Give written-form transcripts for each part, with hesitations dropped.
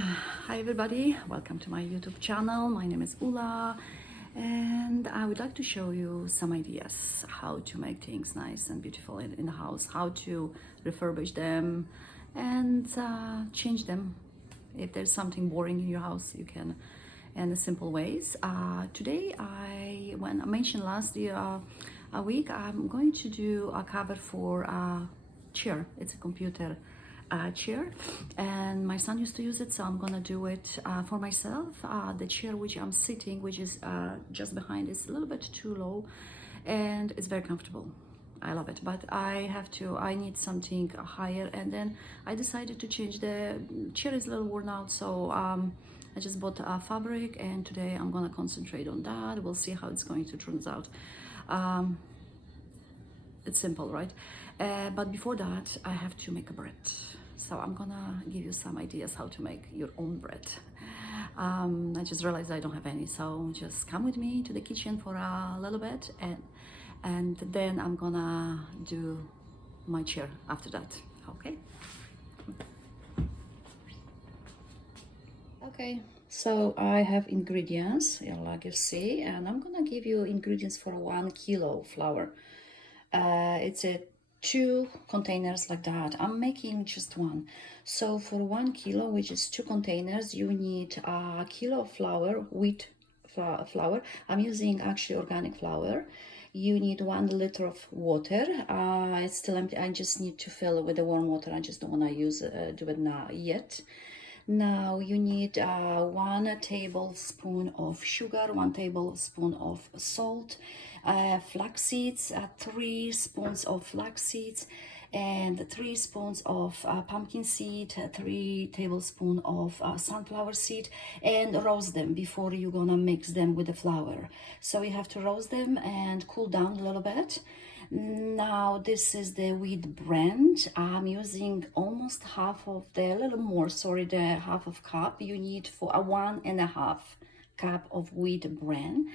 Hi everybody, welcome to my YouTube channel. My name is Ula and I would like to show you some ideas how to make things nice and beautiful in the house, how to refurbish them and change them. If there's something boring in your house, you can in simple ways. Today, when I mentioned last year, a week, I'm going to do a cover for a chair. It's a computer chair, and my son used to use it, so I'm gonna do it for myself. The chair which I'm sitting, which is just behind, is a little bit too low, and it's very comfortable. I love it, but I need something higher, and then I decided to change. The chair is a little worn out, so I just bought a fabric, and today I'm gonna concentrate on that. We'll see how it's going to turn out. It's simple, right? But before that, I have to make a bread. So I'm gonna give you some ideas how to make your own bread. I just realized I don't have any, so just come with me to the kitchen for a little bit, and then I'm gonna do my chair after that. Okay? Okay, so I have ingredients, like you see, and I'm gonna give you ingredients for 1 kilo flour. It's a 2 containers like that. I'm making just one. So for 1 kilo, which is 2 containers, you need a kilo of flour, wheat flour. I'm using actually organic flour. You need 1 liter of water. It's still empty. I just need to fill it with the warm water. I just don't want to do it now yet. Now you need 1 tablespoon of sugar, 1 tablespoon of salt, flax seeds, 3 spoons of flax seeds, and 3 spoons of pumpkin seed, 3 tablespoons of sunflower seed, and roast them before you're gonna mix them with the flour. So you have to roast them and cool down a little bit. Now this is the wheat brand. I'm using almost half of the, a little more, sorry, the half of cup you need for a 1.5 cup of wheat bran,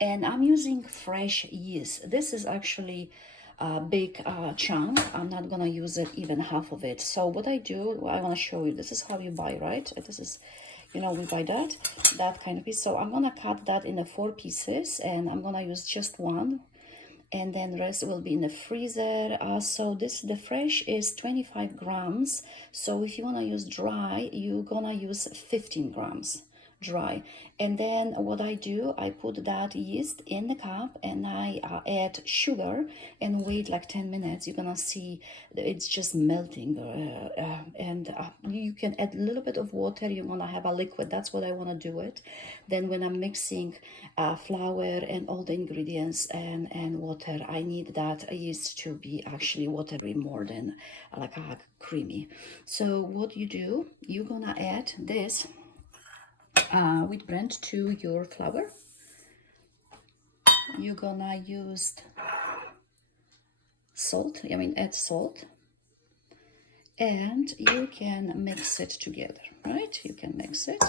and I'm using fresh yeast. This is actually a big chunk. I'm not gonna use it even half of it. So what I do, I want to show you, this is how you buy, right? This is, you know, we buy that kind of piece. So I'm gonna cut that into 4 pieces, and I'm gonna use just one, and then the rest will be in the freezer. So the fresh is 25 grams. So if you want to use dry, you're gonna use 15 grams dry. And then what I do, I put that yeast in the cup, and I add sugar and wait like 10 minutes. You're gonna see it's just melting, and you can add a little bit of water. You want to have a liquid, that's what I want to do it. Then when I'm mixing flour and all the ingredients and water, I need that yeast to be actually watery more than like a creamy. So what you do, you're gonna add this wheat brand to your flour. You're gonna use salt, add salt, and you can mix it together, right? You can mix it.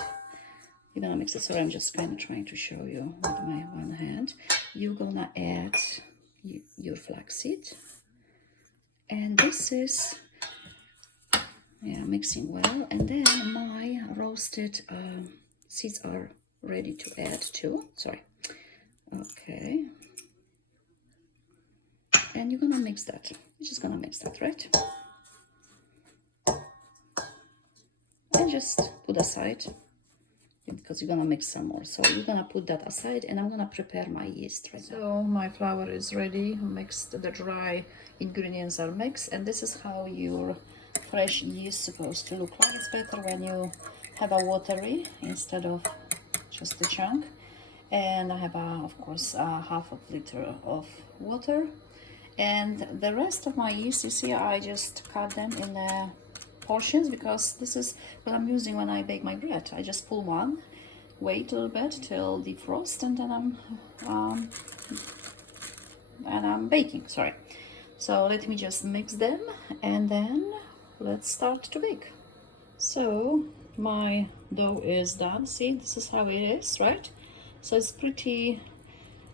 You're gonna mix it. So I'm just kind of trying to show you with my one hand. You're gonna add your flaxseed, and this is mixing well. And then my roasted seeds are ready to add too. Sorry. Okay. And you're gonna mix that. You're just gonna mix that, right? And just put aside, because you're gonna mix some more. So you're gonna put that aside, and I'm gonna prepare my yeast right now. So my flour is ready, mixed, the dry ingredients are mixed, and this is how your fresh yeast is supposed to look like. It's better when you have a watery instead of just a chunk. And I have of course half a liter of water, and the rest of my yeast, you see, I just cut them in portions, because this is what I'm using when I bake my bread. I just pull one, wait a little bit till defrost, and then I'm baking. Sorry. So let me just mix them, and then let's start to bake. So my dough is done. See, this is how it is, right? So it's pretty,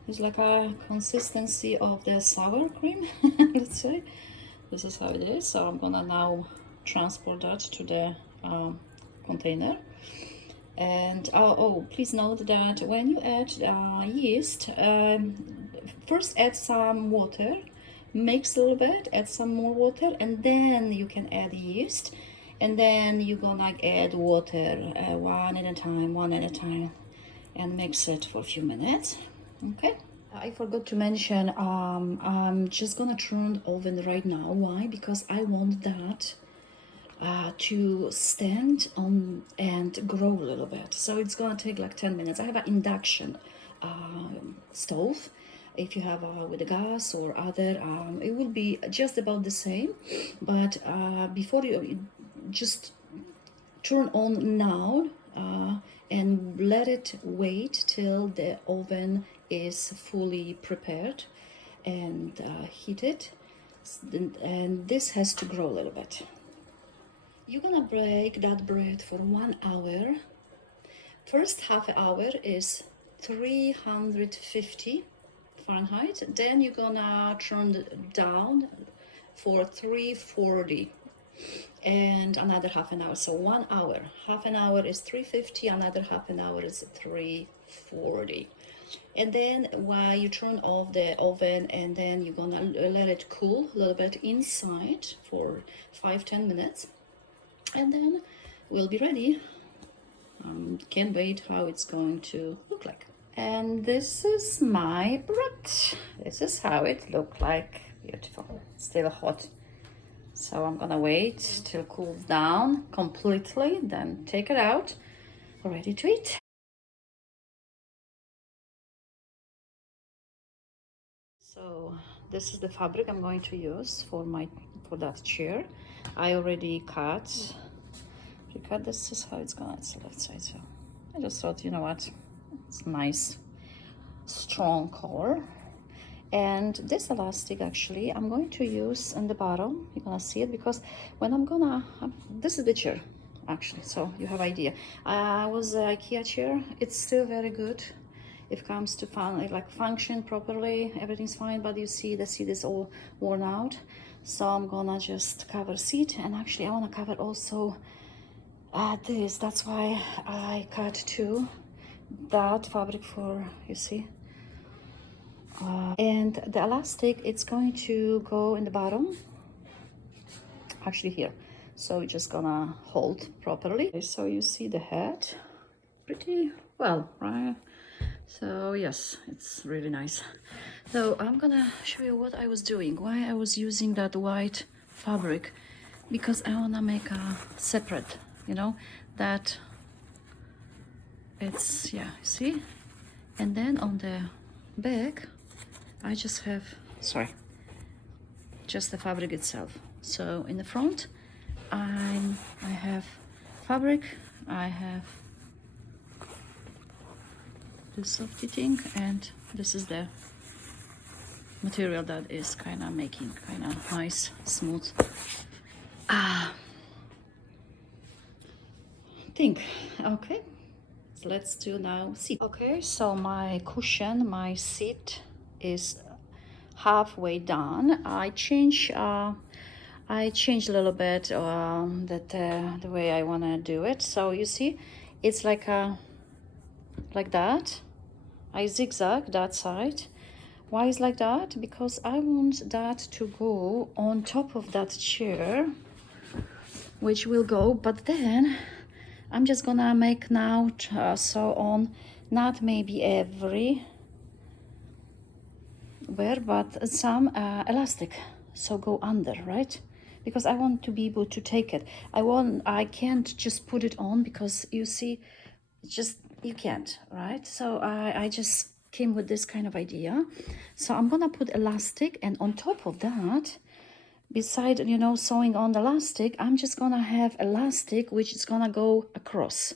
it's like a consistency of the sour cream, let's say. This is how it is. So I'm gonna now transport that to the container. And please note that when you add yeast, first add some water, mix a little bit, add some more water, and then you can add yeast, and then you're gonna add water one at a time, and mix it for a few minutes. Okay. I forgot to mention, I'm just gonna turn the oven right now. Why? Because I want that to stand on and grow a little bit. So it's gonna take like 10 minutes. I have an induction stove. If you have with a gas or other, it will be just about the same. But before you just turn on now and let it wait till the oven is fully prepared and heated. And this has to grow a little bit. You're gonna bake that bread for 1 hour. First half hour is 350 Fahrenheit. Then you're gonna turn it down for 340 and another half an hour. So 1 hour. Half an hour is 350, another half an hour is 340. And then while you turn off the oven, and then you're gonna let it cool a little bit inside for 5-10 minutes. And then we'll be ready. Can't wait how it's going to look like. And this is my bread. This is how it looked like. Beautiful. Still hot. So I'm gonna wait till it cools down completely, then take it out, ready to eat. So this is the fabric I'm going to use for that chair. I already cut. This is how it's gonna, it's the left side. So I just thought, you know what, it's nice strong color. And this elastic actually I'm going to use in the bottom. You're gonna see it because when I'm gonna this is the chair actually, so you have idea. Was the IKEA chair. It's still very good if it comes to function properly, everything's fine, but you see the seat is all worn out. So I'm gonna just cover seat, and actually I want to cover also this. That's why I cut two that fabric for, you see, and the elastic, it's going to go in the bottom, actually here. So we're just gonna hold properly. So you see the head pretty well, right? So yes, it's really nice. So I'm gonna show you what I was doing, why I was using that white fabric, because I wanna make a separate, you know, that it's, yeah, see? And then on the back, I just have, sorry, just the fabric itself. So in the front, I have fabric, I have the soft thing, and this is the material that is kind of making kind of nice, smooth thing. Okay, so let's do now seat. Okay, so my cushion, my seat is halfway done. I changed a little bit the way I want to do it. So you see, it's like that. I zigzag that side. Why is like that? Because I want that to go on top of that chair, which will go, but then I'm just gonna make now so on, not maybe everywhere, but some elastic, so go under, right? Because I want to be able to take it. I can't just put it on, because you see, just you can't, right? So I just came with this kind of idea. So I'm gonna put elastic, and on top of that, beside, you know, sewing on the elastic, I'm just gonna have elastic which is gonna go across,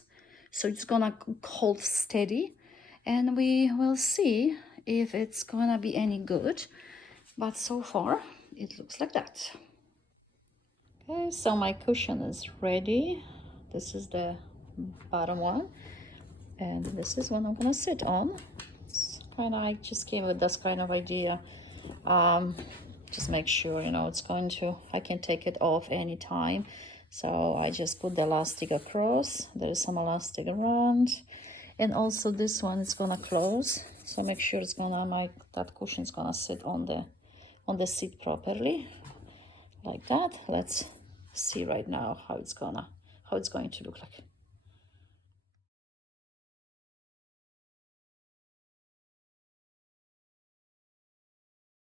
so it's gonna hold steady, and we will see if it's gonna be any good. But so far it looks like that. Okay, so my cushion is ready. This is the bottom one, and this is what I'm gonna sit on. It's kind of, I just came with this kind of idea. Just make sure, you know, it's going to, I can take it off anytime. So I just put the elastic across. There is some elastic around. And also this one is gonna close. So make sure it's gonna, that cushion is gonna sit on the seat properly. Like that. Let's see right now how it's going to look like.